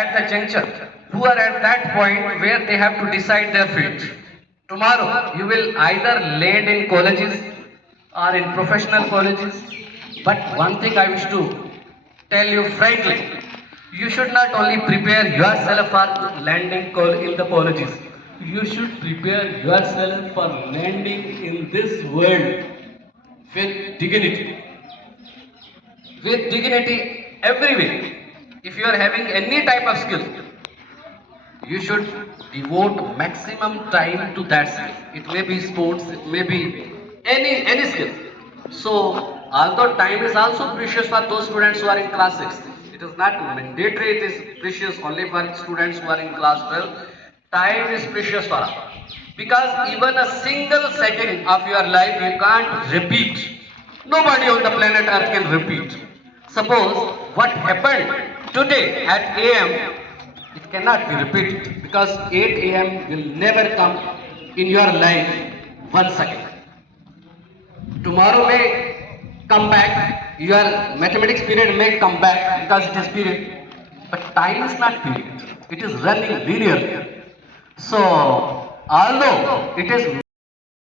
at the juncture, who are at that point where they have to decide their fate. Tomorrow, you will either land in colleges or in professional colleges. But one thing I wish to tell you frankly, you should not only prepare yourself for landing in the colleges. You should prepare yourself for landing in this world with dignity. With dignity everywhere. If you are having any type of skill, you should devote maximum time to that skill. It may be sports, it may be any skill. So although time is also precious for those students who are in class 6, it is not mandatory, it is precious only for students who are in class 12. Time is precious for us, because even a single second of your life you can't repeat. Nobody on the planet earth can repeat. Suppose what happened today at AM, it cannot be repeated, because 8 AM will never come in your life 1 second. Tomorrow may come back, your mathematics period may come back because it is period, but time is not period. It is running linearly. So, although it is